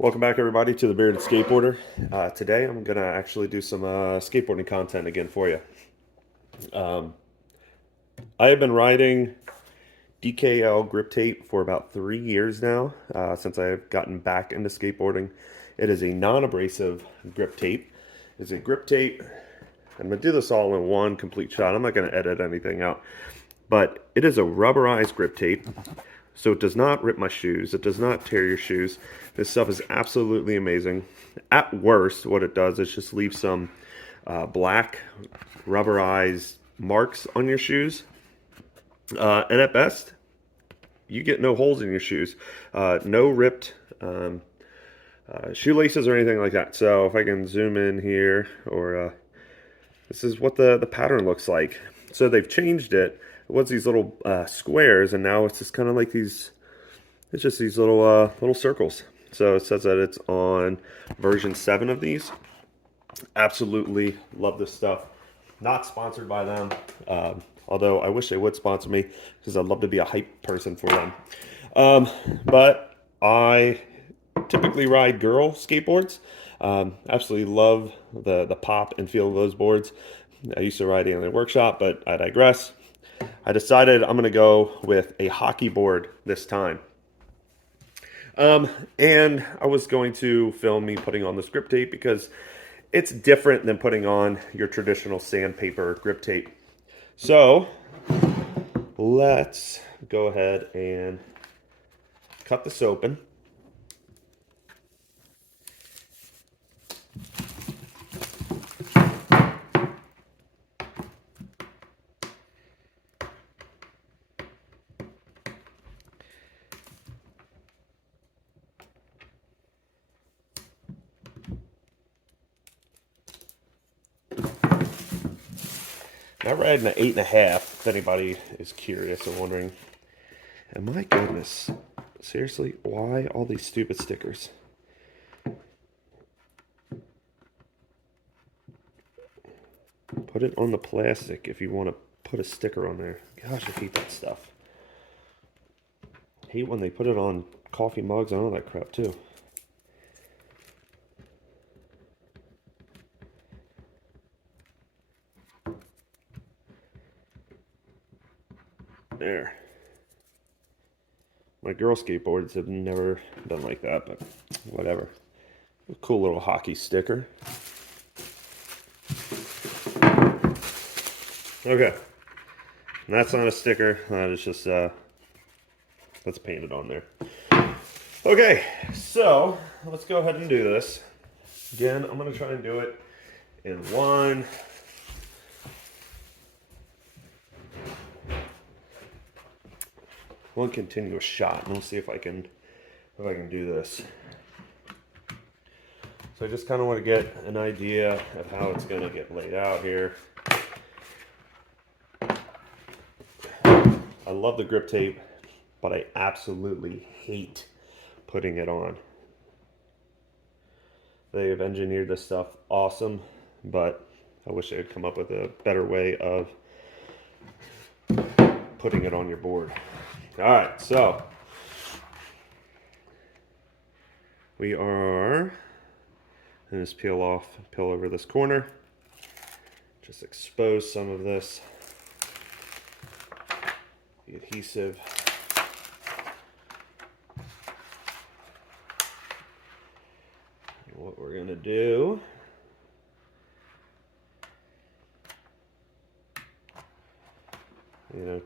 Welcome back, everybody, to the Bearded Skateboarder. Today, I'm gonna actually do some skateboarding content again for you. Um, I have been riding DKL grip tape for about 3 years now, since I've gotten back into skateboarding. It is a non-abrasive grip tape. It's a grip tape. I'm gonna do this all in one complete shot. I'm not gonna edit anything out, but it is a rubberized grip tape. So it does not rip my shoes. It does not tear your shoes. This stuff is absolutely amazing. At worst, what it does is just leave some black rubberized marks on your shoes. And at best, you get no holes in your shoes. No ripped shoelaces or anything like that. So if I can zoom in here, or this is what the pattern looks like. So they've changed it. It was these little squares, and now it's just kind of like these. It's just these little circles. So it says that it's on version 7 of these. Absolutely love this stuff. Not sponsored by them, although I wish they would sponsor me because I'd love to be a hype person for them. But I typically ride girl skateboards. Absolutely love the pop and feel of those boards. I used to ride in the workshop, but I digress. I decided I'm going to go with a hockey board this time. And I was going to film me putting on this grip tape because it's different than putting on your traditional sandpaper grip tape. So let's go ahead and cut this open. I ride an 8.5, if anybody is curious and wondering. And my goodness, seriously, why all these stupid stickers? Put it on the plastic if you want to put a sticker on there. Gosh, I hate that stuff. I hate when they put it on coffee mugs and all that crap too. There. My girl skateboards have never been like that, but whatever. A cool little hockey sticker. Okay. And that's not a sticker. That is just, that's painted on there. Okay, so let's go ahead and do this. Again, I'm going to try and do it in one continuous shot. And we'll see if I can do this. So I just kind of want to get an idea of how it's going to get laid out here. I love the grip tape, but I absolutely hate putting it on. They have engineered this stuff awesome, but I wish they had come up with a better way of putting it on your board. All right, so we are going to just peel over this corner, just expose some of this, the adhesive. And what we're going to do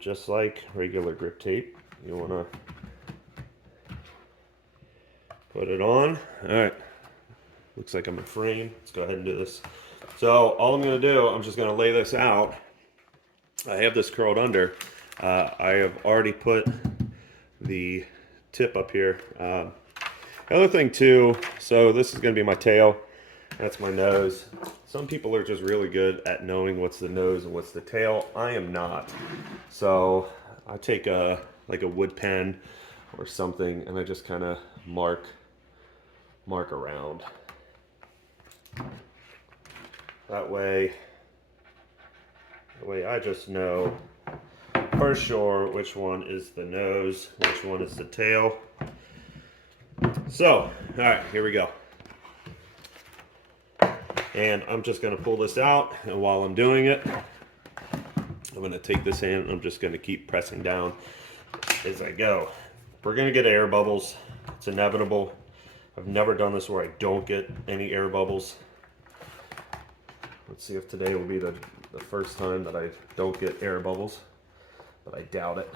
just like regular grip tape, you want to put it on. All right, looks like I'm in frame. Let's go ahead and do this. So all I'm going to do, I'm just going to lay this out. I have this curled under. I have already put the tip up here. The other thing too, so this is going to be my tail. That's my nose. Some people are just really good at knowing what's the nose and what's the tail. I am not. So I take like a wood pen or something, and I just kind of mark around. That way I just know for sure which one is the nose, which one is the tail. So, all right, here we go. And I'm just going to pull this out, and while I'm doing it, I'm going to take this in and I'm just going to keep pressing down as I go. We're going to get air bubbles. It's inevitable. I've never done this where I don't get any air bubbles. Let's see if today will be the first time that I don't get air bubbles, but I doubt it.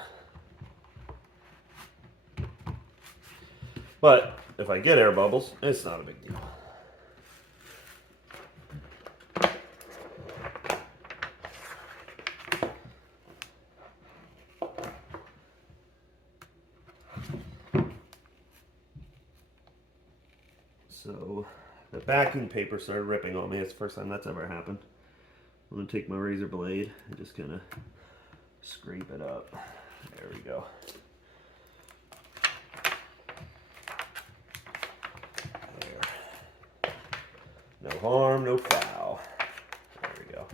But if I get air bubbles, it's not a big deal. So the backing paper started ripping on me. It's the first time that's ever happened. I'm going to take my razor blade and just kind of scrape it up. There we go. There. No harm, no foul. There we go.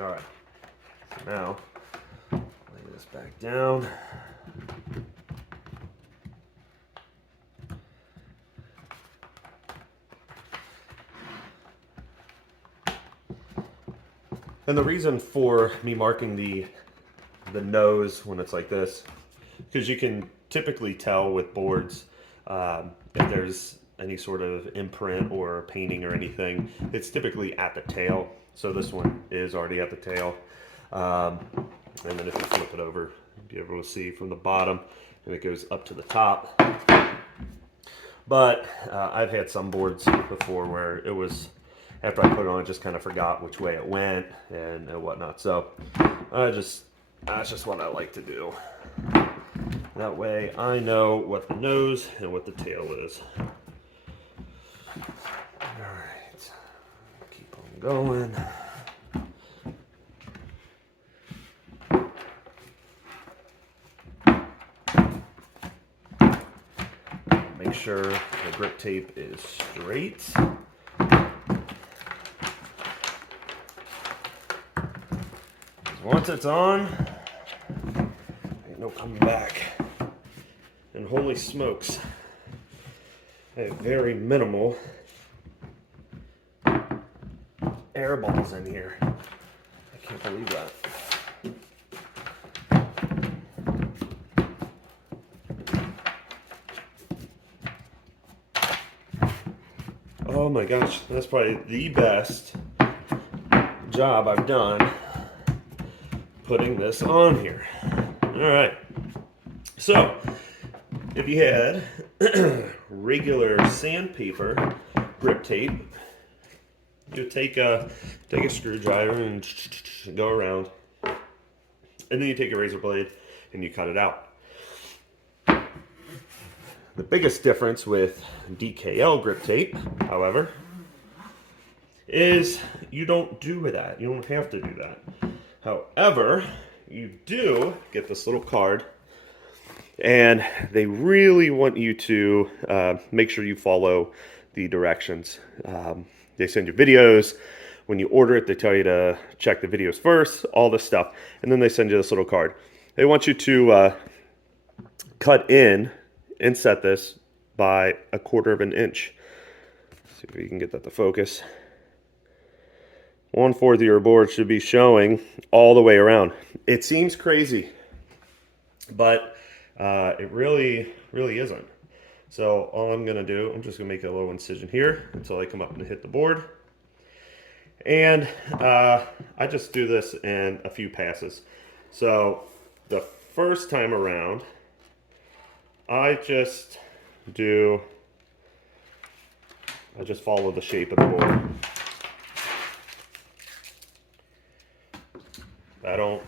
All right. So now, lay this back down. And the reason for me marking the nose when it's like this, because you can typically tell with boards if there's any sort of imprint or painting or anything. It's typically at the tail. So this one is already at the tail. And then if you flip it over, you'll be able to see from the bottom, and it goes up to the top. But I've had some boards before where it was, after I put it on, I just kind of forgot which way it went and whatnot. So that's just what I like to do. That way I know what the nose and what the tail is. All right, keep on going. Make sure the grip tape is straight. Once it's on, ain't no coming back. And holy smokes, I have very minimal air bubbles in here. I can't believe that. Oh my gosh, that's probably the best job I've done putting this on here. All right. So, if you had regular sandpaper grip tape, you take a screwdriver and go around, and then you take a razor blade and you cut it out. The biggest difference with DKL grip tape, however, is you don't do that. You don't have to do that. However, you do get this little card, and they really want you to make sure you follow the directions. They send you videos. When you order it, they tell you to check the videos first, all this stuff, and then they send you this little card. They want you to cut in and set this by 1/4 of an inch. Let's see if we can get that to focus. 1/4 of your board should be showing all the way around. It seems crazy, but it really isn't. So all I'm gonna do, I'm just gonna make a little incision here until I come up and hit the board. And I just do this in a few passes. So the first time around, I just follow the shape of the board.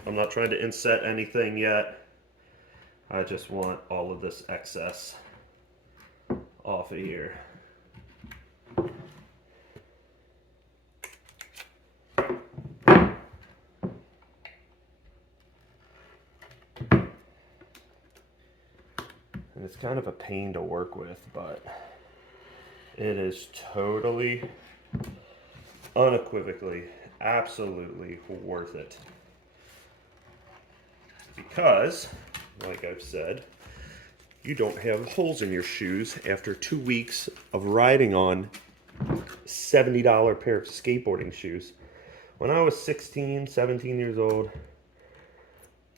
I'm not trying to inset anything yet. I just want all of this excess off of here. And it's kind of a pain to work with, but it is totally, unequivocally, absolutely worth it. Because, like I've said, you don't have holes in your shoes after 2 weeks of riding on $70 pair of skateboarding shoes. When I was 16, 17 years old,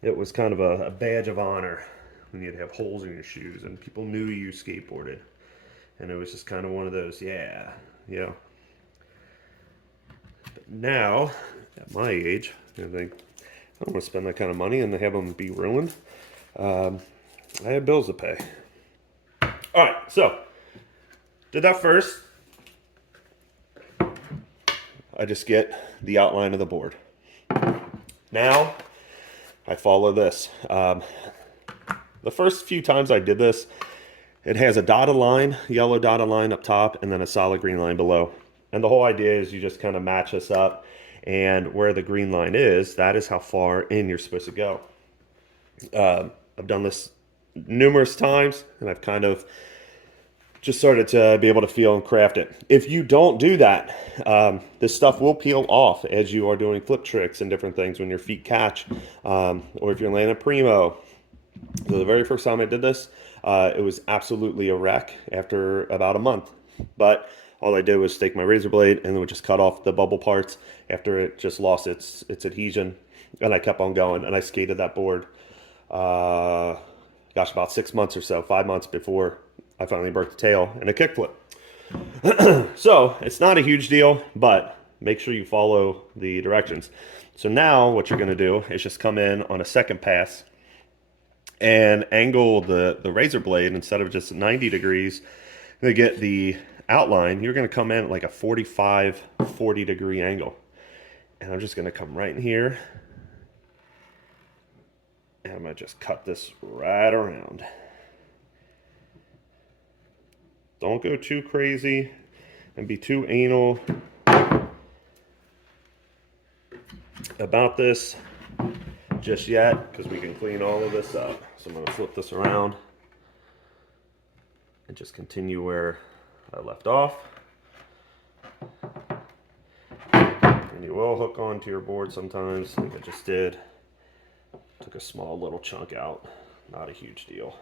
it was kind of a badge of honor when you'd have holes in your shoes and people knew you skateboarded. And it was just kind of one of those, yeah. But now, at my age, I think, I don't want to spend that kind of money and have them be ruined. I have bills to pay. All right, so did that first. I just get the outline of the board. Now I follow this. The first few times I did this, it has a dotted line, yellow dotted line up top, and then a solid green line below. And the whole idea is you just kind of match this up, and where the green line is, that is how far in you're supposed to go. I've done this numerous times, and I've kind of just started to be able to feel and craft it. If you don't do that, this stuff will peel off as you are doing flip tricks and different things when your feet catch, or if you're landing primo. So the very first time I did this, it was absolutely a wreck after about a month. But all I did was take my razor blade and would just cut off the bubble parts after it just lost its adhesion. And I kept on going, and I skated that board, about 6 months or so, 5 months before I finally broke the tail in a kickflip. So it's not a huge deal, but make sure you follow the directions. So now what you're going to do is just come in on a second pass and angle the razor blade instead of just 90 degrees to get the outline. You're going to come in at like a 45, 40 degree angle. And I'm just going to come right in here. And I'm going to just cut this right around. Don't go too crazy and be too anal about this just yet, because we can clean all of this up. So I'm going to flip this around and just continue where I left off. And you will hook onto your board sometimes, like I just did. Took a small little chunk out, not a huge deal.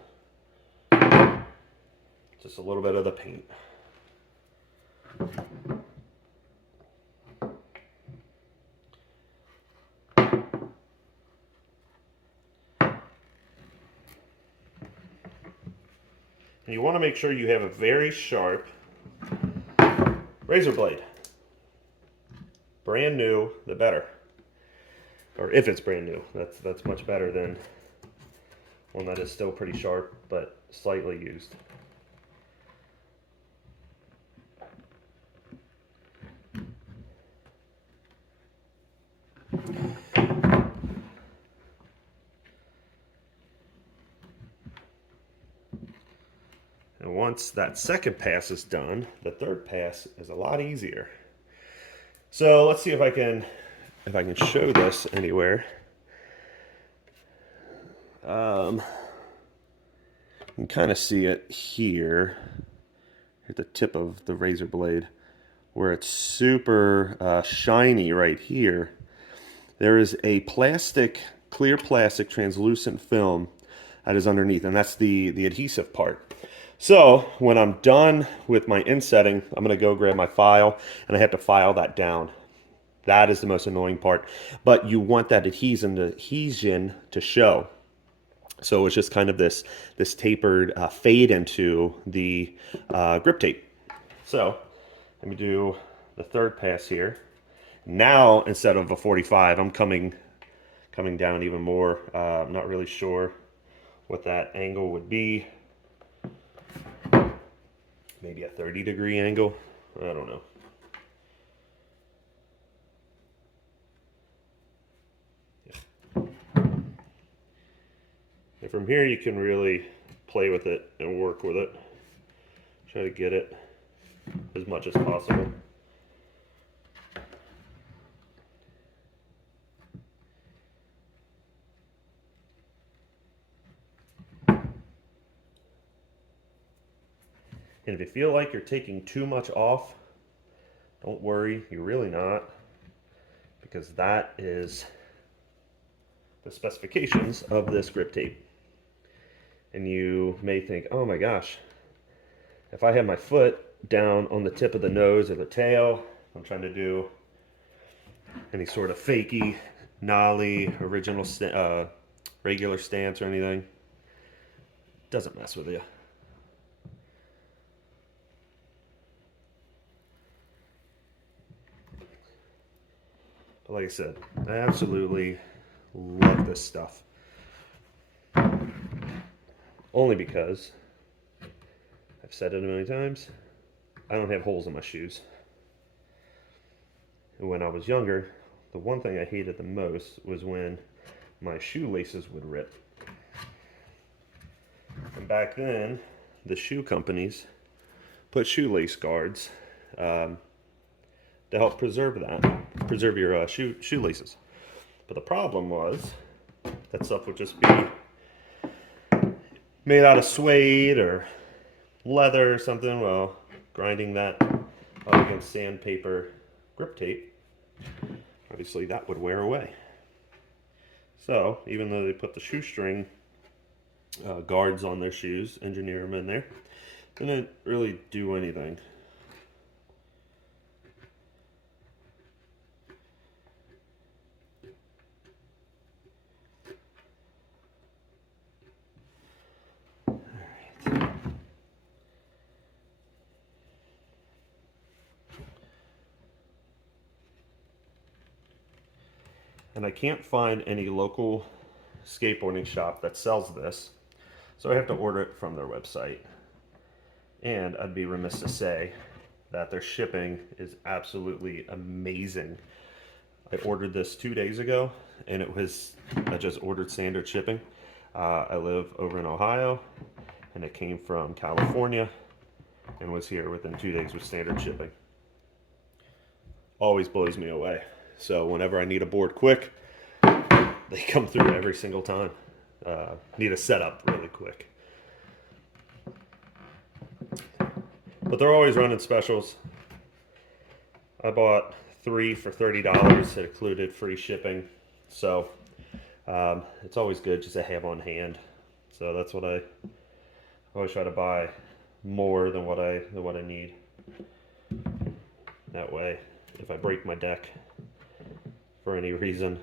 Just a little bit of the paint. And you want to make sure you have a very sharp razor blade. Brand new, the better. Or if it's brand new, that's much better than one that is still pretty sharp but slightly used. And once that second pass is done, the third pass is a lot easier. So let's see if I can show this anywhere. You can kind of see it here at the tip of the razor blade, where it's super shiny right here. There is a clear plastic translucent film that is underneath, and that's the adhesive part. So when I'm done with my insetting, I'm going to go grab my file, and I have to file that down. That is the most annoying part. But you want that adhesion to show. So it's just kind of this tapered fade into the grip tape. So let me do the third pass here. Now, instead of a 45, I'm coming down even more. I'm not really sure what that angle would be. Maybe a 30 degree angle. I don't know. And from here you can really play with it and work with it. Try to get it as much as possible. And if you feel like you're taking too much off, don't worry, you're really not, because that is the specifications of this grip tape. And you may think, oh my gosh, if I have my foot down on the tip of the nose or the tail, I'm trying to do any sort of fakey, nollie, original, regular stance or anything, doesn't mess with you. But like I said, I absolutely love this stuff. Only because, I've said it a million times, I don't have holes in my shoes. And when I was younger, the one thing I hated the most was when my shoelaces would rip. And back then, the shoe companies put shoelace guards to help preserve your shoelaces. But the problem was that stuff would just be made out of suede or leather or something. Well, grinding that up against sandpaper grip tape, obviously that would wear away. So even though they put the shoestring guards on their shoes, engineer them in there, didn't really do anything. And I can't find any local skateboarding shop that sells this, so I have to order it from their website. And I'd be remiss to say that their shipping is absolutely amazing. I ordered this 2 days ago, and I just ordered standard shipping. I live over in Ohio, and it came from California and was here within 2 days with standard shipping. Always blows me away. So whenever I need a board quick, they come through every single time. Need a setup really quick. But they're always running specials. I bought 3 for $30. It included free shipping. So it's always good just to have on hand. So that's what I always try to buy more than what I need. That way, if I break my deck for any reason,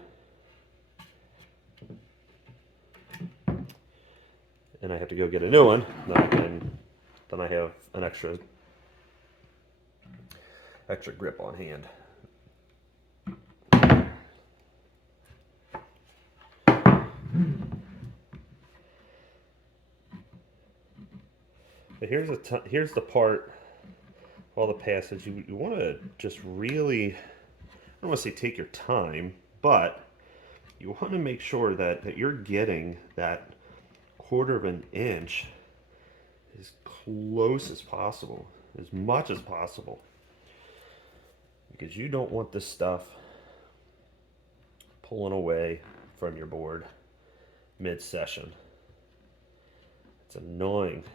and I have to go get a new one, then I have an extra grip on hand. But here's the part, all the passage, you want to just really, I don't want to say take your time, but you want to make sure that you're getting that 1/4 of an inch as close as possible, as much as possible, because you don't want this stuff pulling away from your board mid-session. It's annoying.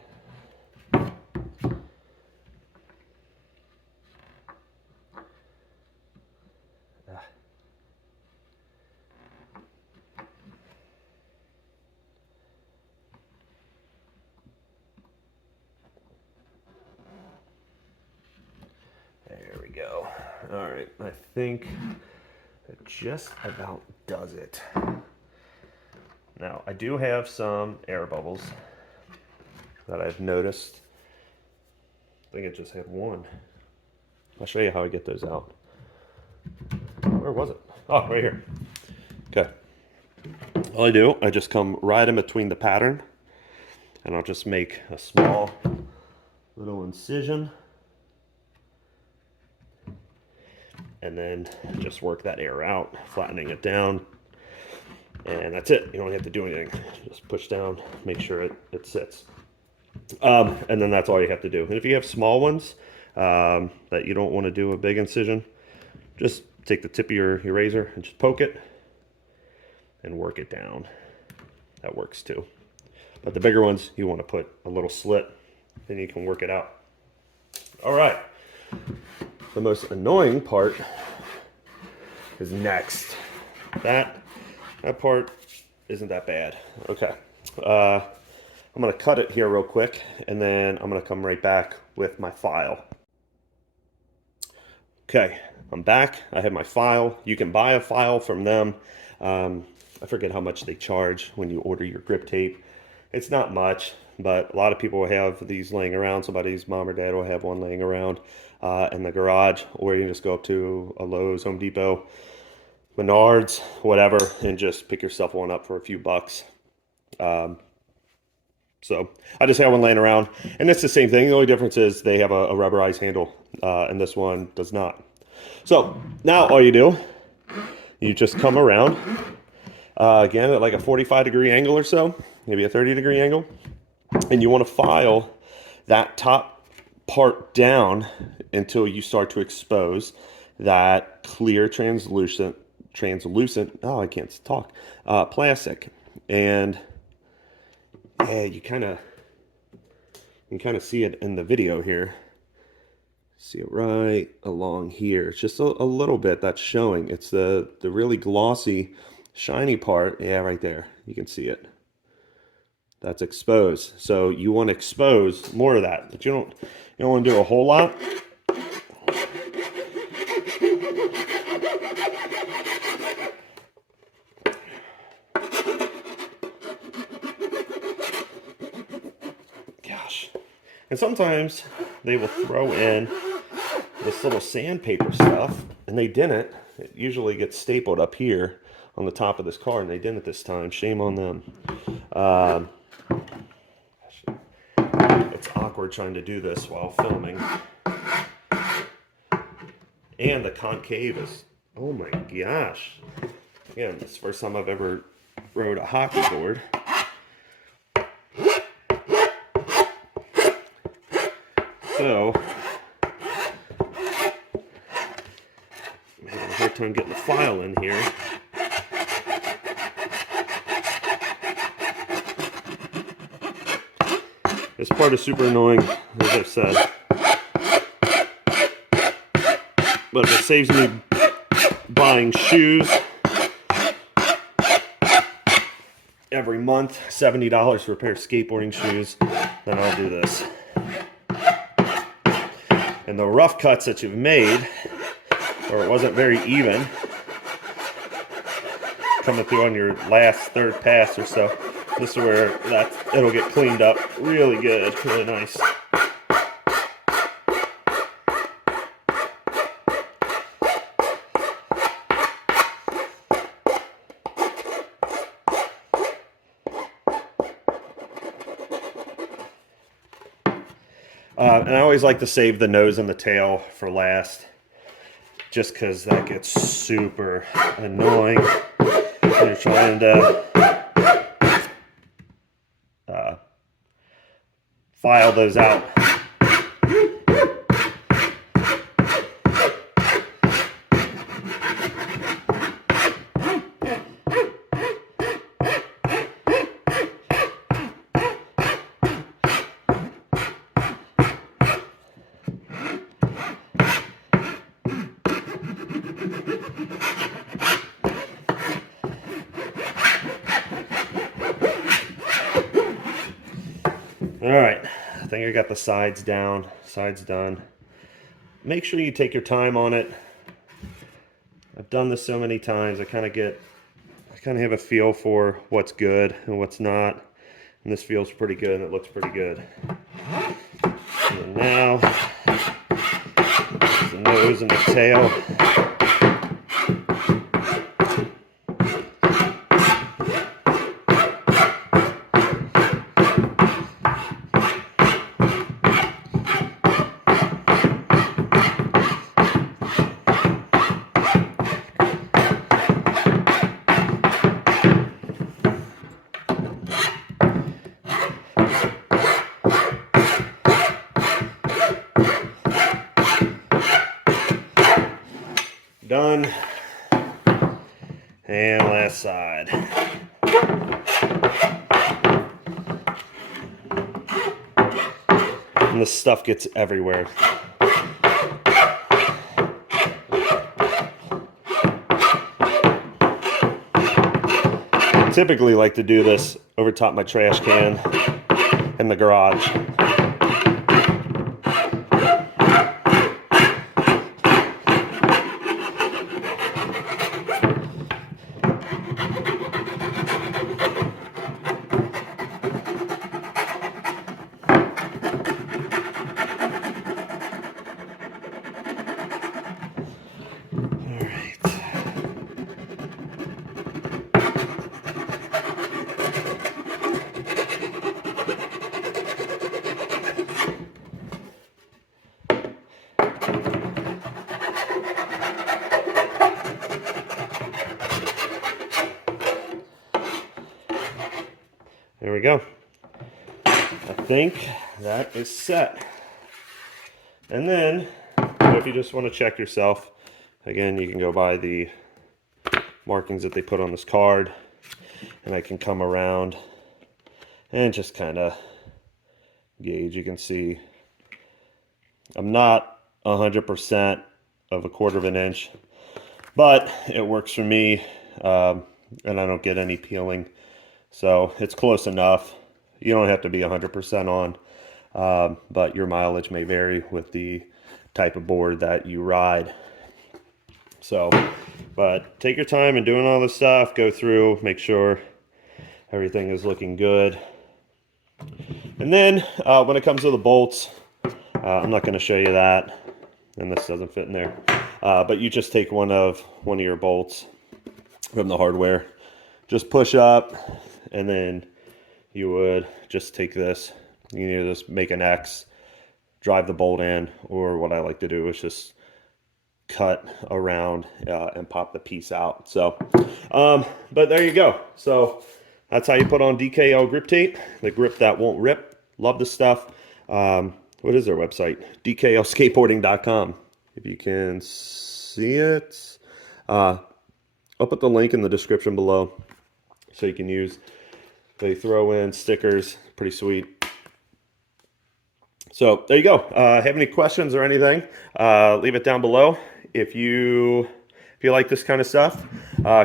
There we go. All right, I think that just about does it. Now, I do have some air bubbles that I've noticed. I think I just had one. I'll show you how I get those out. Where was it? Oh, right here. Okay. All I do, I just come right in between the pattern, and I'll just make a small little incision, and then just work that air out, flattening it down, and that's it. You don't have to do anything. Just push down, make sure it sits. And then that's all you have to do. And if you have small ones that you don't want to do a big incision, just take the tip of your razor and just poke it and work it down. That works too. But the bigger ones, you want to put a little slit, then you can work it out. All right. The most annoying part is next. That part isn't that bad. Okay. I'm I'm going to cut it here real quick, and then I'm going to come right back with my file. Okay, I'm back. I have my file. You can buy a file from them. I forget how much they charge when you order your grip tape. It's not much, but a lot of people will have these laying around. Somebody's mom or dad will have one laying around in the garage, or you can just go up to a Lowe's, Home Depot, Menards, whatever, and just pick yourself one up for a few bucks. So I just have one laying around, and it's the same thing. The only difference is they have a rubberized handle, and this one does not. So now all you do, you just come around, again, at like a 45-degree angle or so, maybe a 30-degree angle, and you want to file that top part down until you start to expose that clear translucent, oh, I can't talk, plastic. And yeah, you can kind of see it in the video here. See it right along here. It's just a little bit that's showing. It's the really glossy, shiny part. Yeah, right there. You can see it. That's exposed. So you want to expose more of that, but you don't want to do a whole lot. Gosh. And sometimes they will throw in this little sandpaper stuff, and they didn't. It usually gets stapled up here on the top of this car, and they didn't this time. Shame on them. It's awkward trying to do this while filming. And the concave is, oh my gosh. Again, it's the first time I've ever rode a hockey board. So, I'm having a hard time getting the file in here. This part is super annoying, as I've said. But if it saves me buying shoes every month, $70 for a pair of skateboarding shoes, then I'll do this. And the rough cuts that you've made, or it wasn't very even, coming through on your last third pass or so, this is where it'll get cleaned up really good, really nice. And I always like to save the nose and the tail for last, just because that gets super annoying when you're trying to file those out. All right, I think I got the sides down, sides done. Make sure you take your time on it. I've done this so many times, I kind of have a feel for what's good and what's not. And this feels pretty good and it looks pretty good. And now, the nose and the tail. Done. And last side. And this stuff gets everywhere. I typically like to do this over top my trash can. in the garage. There we go. I think that is set. And then, if you just want to check yourself, again, you can go by the markings that they put on this card, and I can come around and just kind of gauge. You can see I'm not 100% of a quarter of an inch, but it works for me, and I don't get any peeling. So it's close enough. You don't have to be 100% on, but your mileage may vary with the type of board that you ride. So, but take your time in doing all this stuff. Go through, make sure everything is looking good. And then when it comes to the bolts, I'm not going to show you that, and this doesn't fit in there. But you just take one of your bolts from the hardware, just push up, and then you would just take this. You can either just make an X, drive the bolt in, or what I like to do is just cut around and pop the piece out. So, but there you go. So that's how you put on DKL grip tape, the grip that won't rip. Love this stuff. What is their website? DKLskateboarding.com. If you can see it, I'll put the link in the description below so you can use. They throw in stickers, pretty sweet. So there you go. Have any questions or anything, leave it down below. If you like this kind of stuff,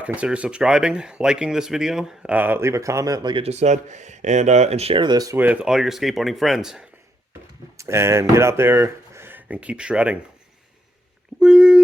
consider subscribing, liking this video, leave a comment like I just said, and share this with all your skateboarding friends. And get out there and keep shredding. Woo!